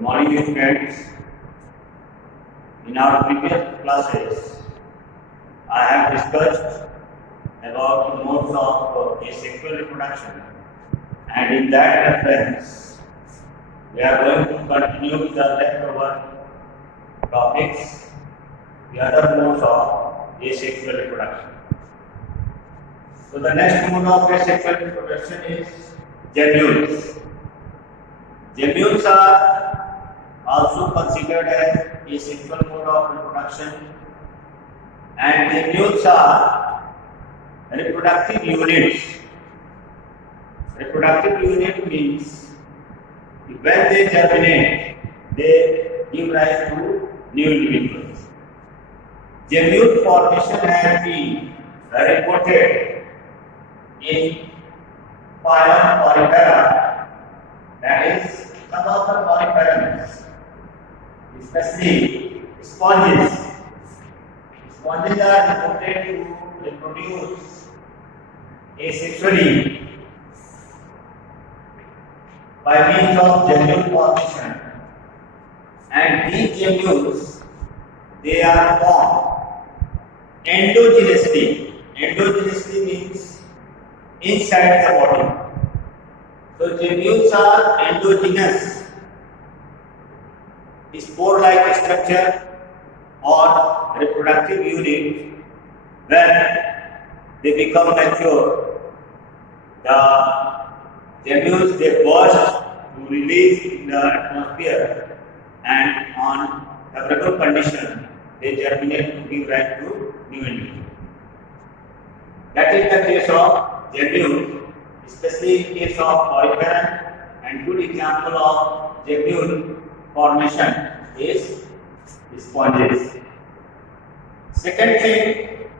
Good morning, friends. In our previous classes, I have discussed about the modes of asexual reproduction, and in that reference, we are going to continue with the leftover topics, the other modes of asexual reproduction. So the next mode of asexual reproduction is gemmules. Gemmules are also considered as asexual mode of reproduction, and gemmules are reproductive units. Reproductive unit means when they germinate, they give rise to new individuals. Gemmule formation has been reported in phylum Porifera, that is some of the poriferans, especially sponges. Sponges are reported to reproduce asexually by means of gemmule formation, and these gemmules, they are formed endogenously. Endogenously means inside the body. So gemmules are endogenous, spore-like structure or reproductive unit. When they become mature, the gemmules, they burst to release in the atmosphere, and on favorable condition, they germinate to give rise to new individuals. That is the case of gemmule, especially in case of poriferan, and good example of gemmule formation is sponges. Second thing,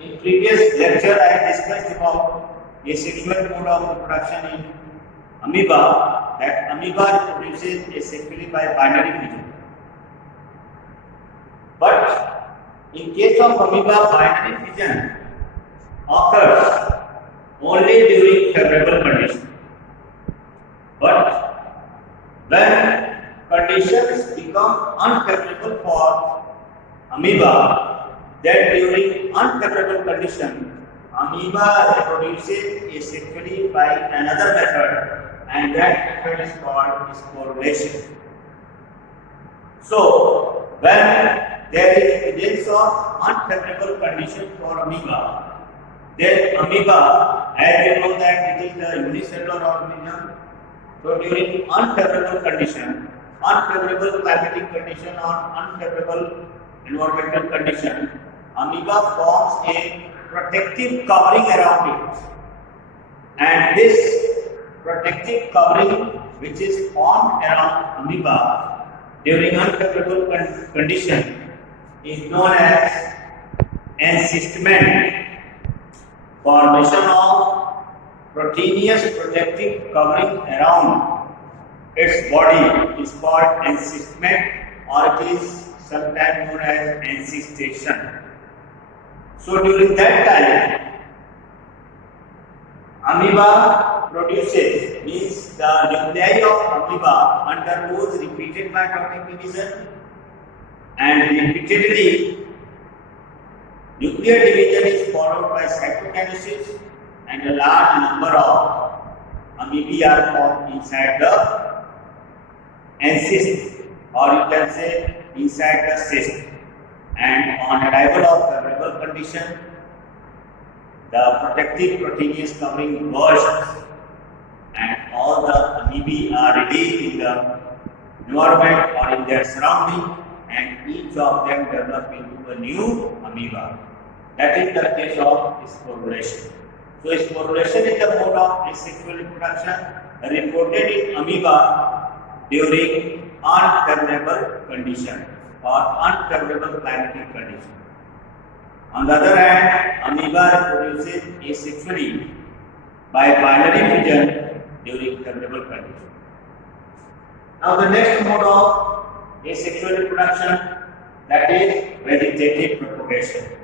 in previous lecture I discussed about asexual mode of reproduction in amoeba, that amoeba reproduces asexually by binary fission. But in case of amoeba, binary fission occurs only during favorable conditions. But when conditions become unfavorable for amoeba, then during unfavorable condition, amoeba reproduces asexually by another method, and that method is called sporulation. So, when there is evidence of unfavorable condition for amoeba, then amoeba, as you know that it is a unicellular organism, so during unfavorable condition, unfavorable climatic condition or unfavorable environmental condition, amoeba forms a protective covering around it, and this protective covering which is formed around amoeba during unfavorable condition is known as encystment. Formation of proteinous protective covering around its body is called encystment, or it is sometimes known as encystation. So during that time, amoeba produces, means the nuclei of amoeba undergoes repeated mitotic division, and repeatedly nuclear division is followed by cytokinesis, and a large number of amoebae are formed inside the encyst, or you can say inside the cyst. And on arrival of favorable condition, the protective proteinous covering bursts, and all the amoebae are released in the environment or in their surrounding, and each of them develop into a new amoeba. That is the case of sporulation. So sporulation is the mode of asexual reproduction reported in amoeba during unfavorable condition or unfavorable climatic condition. On the other hand, amoeba reproduces asexually by binary fission during favorable condition. Now the next mode of asexual reproduction, that is vegetative propagation.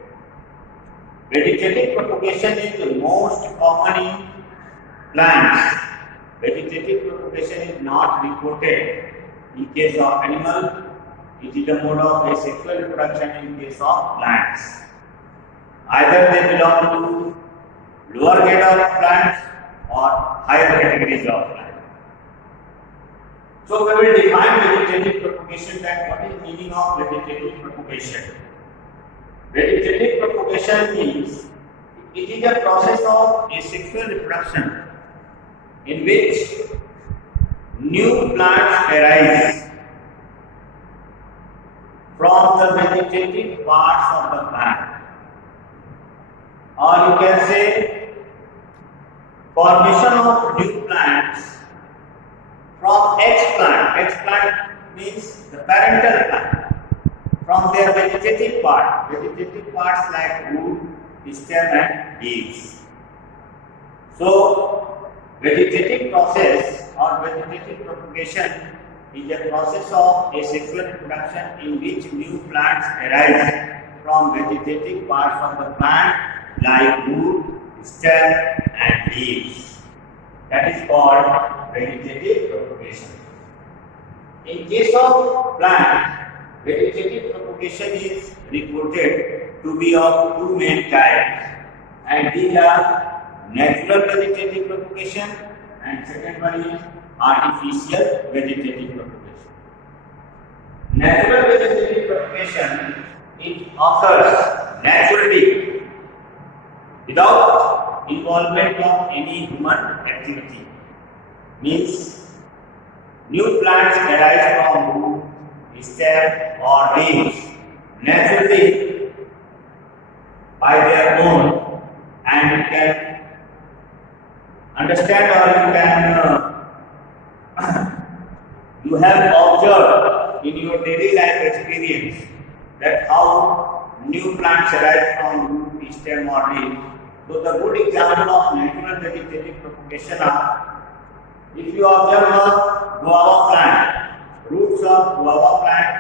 Vegetative propagation is the most common in plants. Vegetative propagation is not reported in case of animal, it is a mode of asexual reproduction in case of plants. Either they belong to lower grade of plants or higher categories of plants. So we will define vegetative propagation. That what is meaning of vegetative propagation? Vegetative propagation means it is a process of asexual reproduction in which new plants arise from the vegetative parts of the plant, or you can say formation of new plants from X-plant. X-plant means the parental plant, from their vegetative part. Vegetative parts like root, stem and leaves. So, vegetative process or vegetative propagation is a process of asexual reproduction in which new plants arise from vegetative parts of the plant like root, stem and leaves. That is called vegetative propagation. In case of plant, vegetative propagation is reported to be of two main types, and these are natural vegetative propagation and second one is artificial vegetative propagation. Natural vegetative propagation, it occurs naturally without involvement of any human activity. Means new plants arise from root, stem or leaves naturally by their own, and you can understand or you have observed in your daily life experience that how new plants arise from root, stem or leaf. So the good example of natural vegetative propagation are, if you observe a guava plant, roots of guava plant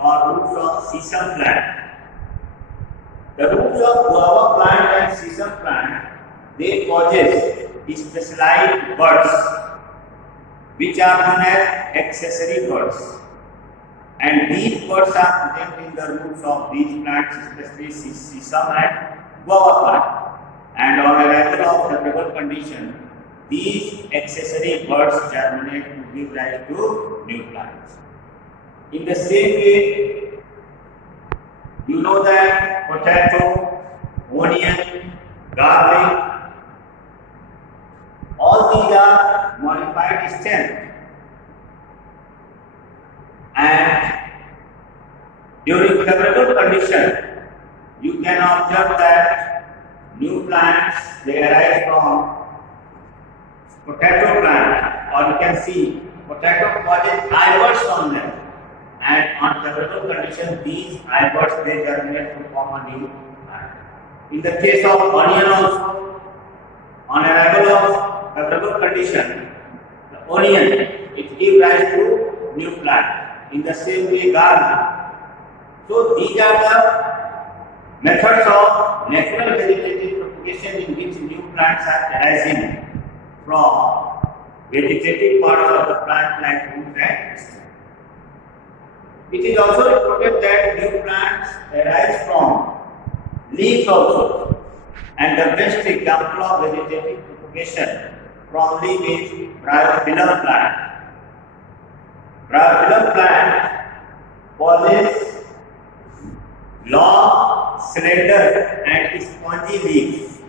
or roots of sesame plant. The roots of guava plant and sesame plant, they possess specialized buds which are known as accessory buds, and these buds are present in the roots of these plants, especially sesame and guava plant. And on arrival of favorable condition, these accessory buds germinate to give rise to new plants. In the same way, you know that potato, onion, garlic, all these are modified stems, and during favorable condition, you can observe that new plants, they arise from potato plant, or you can see potato possesses ibuds on them, and on favorable condition, these ibuds they germinate to form a new plant. In the case of onion also, on arrival of favorable condition, the onion it gives rise to new plant. In the same way, garlic. So these are the methods of natural vegetative propagation in which new plants are arising from vegetative parts of the plant like root and stem. It is also reported that new plants arise from leaves also, and the best example of vegetative propagation from leaf is Bryophyllum plant. Bryophyllum plant possesses long, slender and spongy leaves,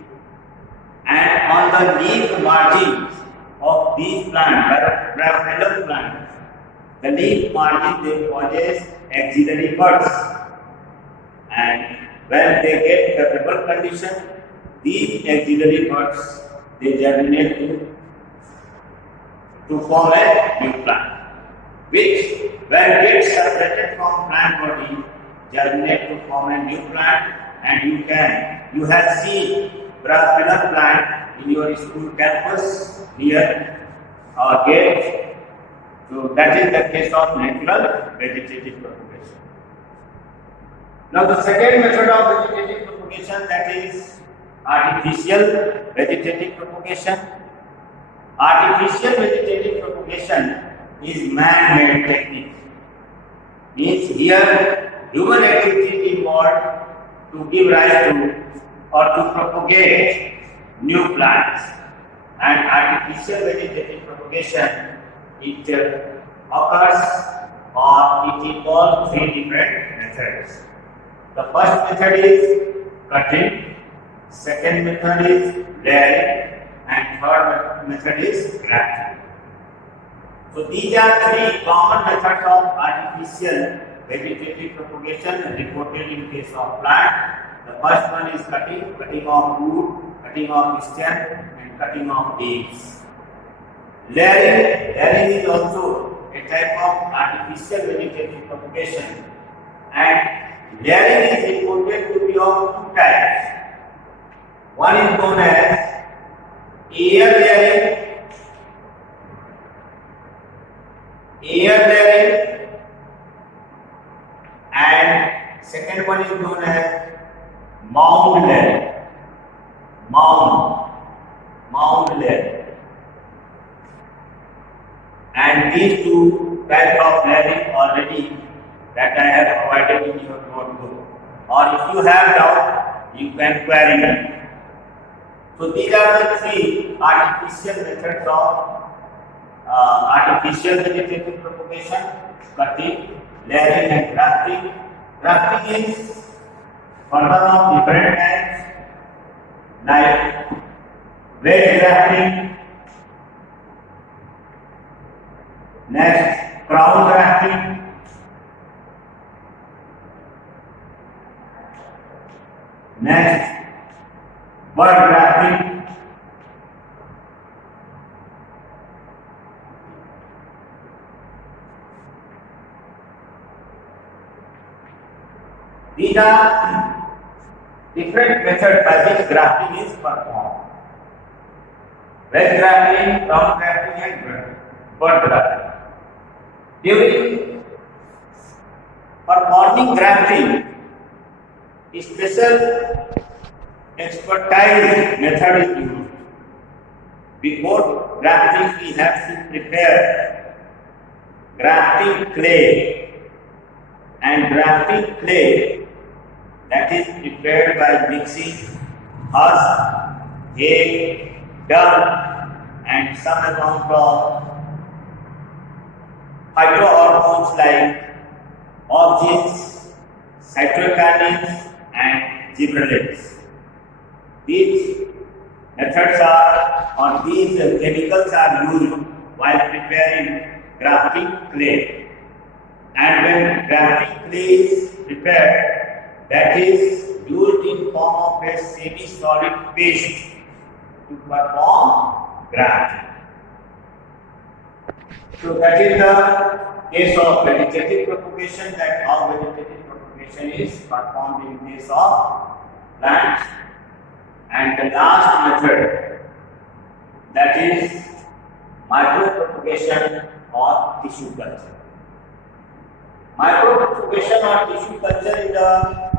and on the leaf margins of these plants, Bryophyllum plants, the leaf margin they possess axillary buds, and when they get favorable condition, these axillary buds they germinate to form a new plant, which when gets separated from plant body germinate to form a new plant, and you have seen Bryophyllum plant in your school campus near our gate. So that is the case of natural vegetative propagation. Now the second method of vegetative propagation, that is artificial vegetative propagation. Artificial vegetative propagation is man-made technique. Means here human activity is involved to give rise to or to propagate new plants, and artificial vegetative propagation it occurs or it involves three different methods. The first method is cutting, second method is layering, and third method is grafting. So these are three common methods of artificial vegetative propagation reported in case of plant. The first one is cutting, cutting of root, cutting of stem, and cutting of leaves. Layering is also a type of artificial vegetative propagation, and layering is reported to be of two types. One is known as air layering, and second one is known as mound layering. Mound layering. And these two types of layering already that I have provided in your notebook. Or if you have doubt, you can query me. So these are the three artificial methods of artificial vegetative propagation: cutting, layering, and grafting. Grafting is further of different types like wedge grafting, next crown grafting, next bud grafting, these are different methods by which grafting is performed. Wedge grafting, crown grafting, and bud grafting. During performing grafting, special expertise method is used. Before grafting, we have to prepare grafting clay, and grafting clay that is prepared by mixing husk, hay, dung, and some amount of phytohormones like auxins, cytokinins, and gibberellins. These methods are, or these chemicals are used while preparing grafting clay. And when grafting clay is prepared, that is used in form of a semi-solid paste to perform grafting. So that is the case of vegetative propagation, that how vegetative propagation is performed in case of plants. And the last method, that is micropropagation or tissue culture. Micropropagation or tissue culture is the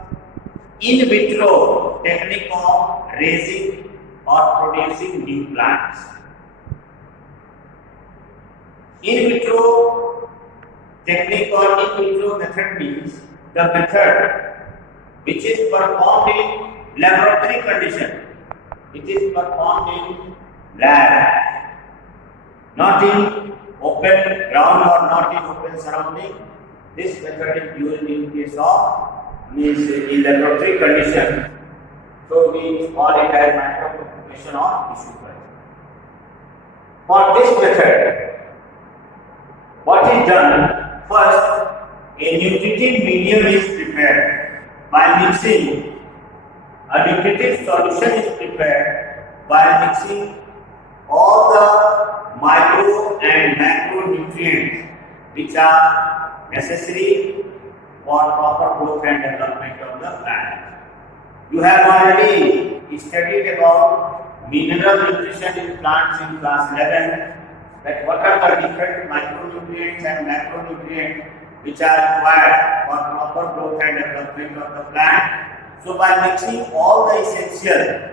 in vitro technique of raising or producing new plants. In vitro technique or in vitro method means the method which is performed in laboratory condition. It is performed in lab, not in open ground or not in open surrounding. This method is used in case of in laboratory condition. So we call it as micropropagation or tissue culture. For this method, what is done? First, a nutritive medium is prepared by mixing. A nutritive solution is prepared by mixing all the micro and macronutrients which are necessary for proper growth and development of the plant. You have already studied about mineral nutrition in plants in class 11. That what are the different micronutrients and macronutrients which are required for proper growth and development of the plant. So by mixing all the essential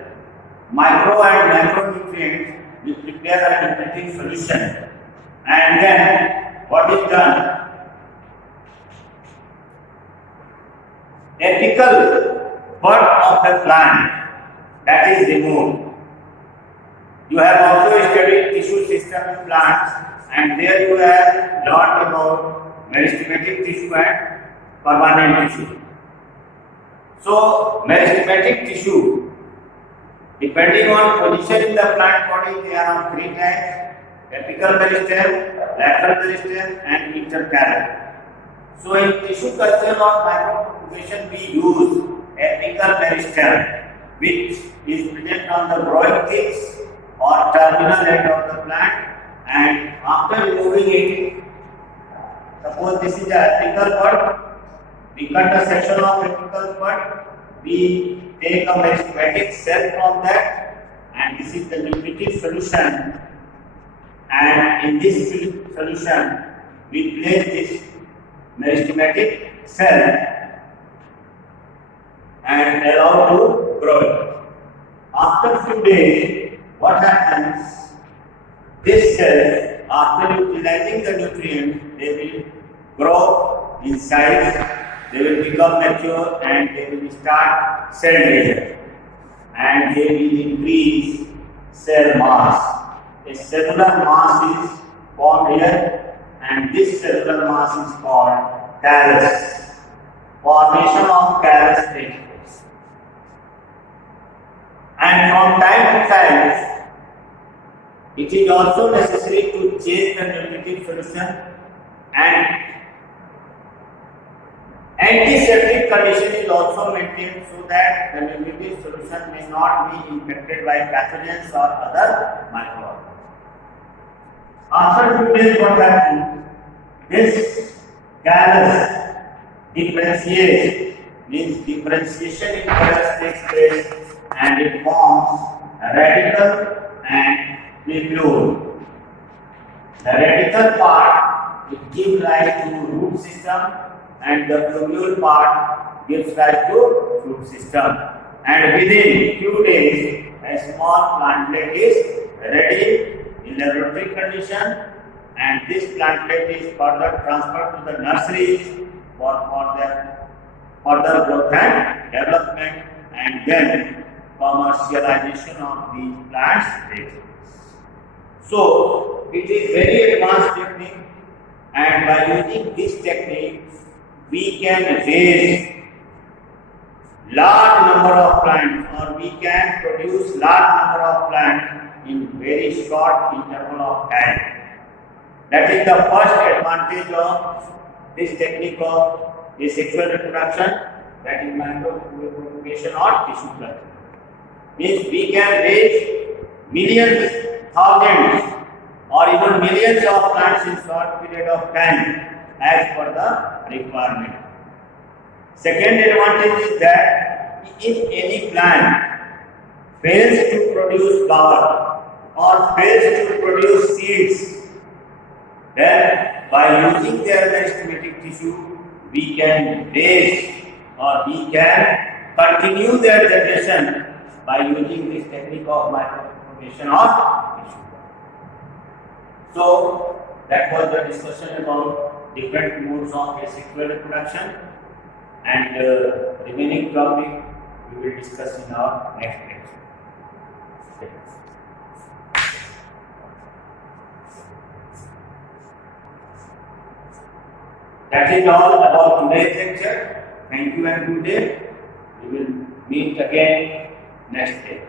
micro and macronutrients, we prepare a nutritive solution. And then what is done? apical bud of a plant that is removed. You have also studied tissue system in plants, and there you have learned about meristematic tissue and permanent tissue. So, meristematic tissue, depending on position in the plant body, they are on three types: apical meristem, lateral meristem, and intercalary. So, in tissue culture or micropropagation, we use apical meristem, which is present on the growing tips or terminal end of the plant, and after removing it, suppose this is the apical bud, we cut a section of apical bud, we take a meristematic cell from that, and this is the nutritive solution, and in this solution we place this meristematic cell and allow to grow. After few days, what happens? This cell, after utilizing the nutrient, they will grow in size, they will become mature, and they will start cell division, and they will increase cell mass. A cellular mass is formed here, and this cellular mass is called callus. Formation of callus takes place. And from time to time, it is also necessary to change the nutritive solution, and antiseptic condition is also maintained so that the nutritive solution may not be infected by pathogens or other microbes. After few days, what happens? This callus differentiates, means differentiation in callus takes place, and it forms a radical and nucleus. The radical part it gives rise to root system, and the plumule part gives rise to fruit system. And within few days, a small plantlet is ready in laboratory condition, and this plantlet is further transferred to the nurseries for their further growth and development, and then commercialization of these plants takes place. So, it is very advanced technique, and by using this technique, we can raise large number of plants, or we can produce large number of plants in very short interval of time. That is the first advantage of this technique of asexual reproduction, that is micropropagation or tissue culture. Means we can raise millions, thousands, or even millions of plants in short period of time as per the requirement. Second advantage is that if any plant fails to produce flower or fails to produce seeds, then by using their meristematic tissue, we can raise or we can continue their generation by using this technique of micropropagation of tissue. So that was the discussion about different modes of asexual reproduction, and remaining topic we will discuss in our next lecture. That is all about today's lecture. Thank you and good day. We will meet again next day.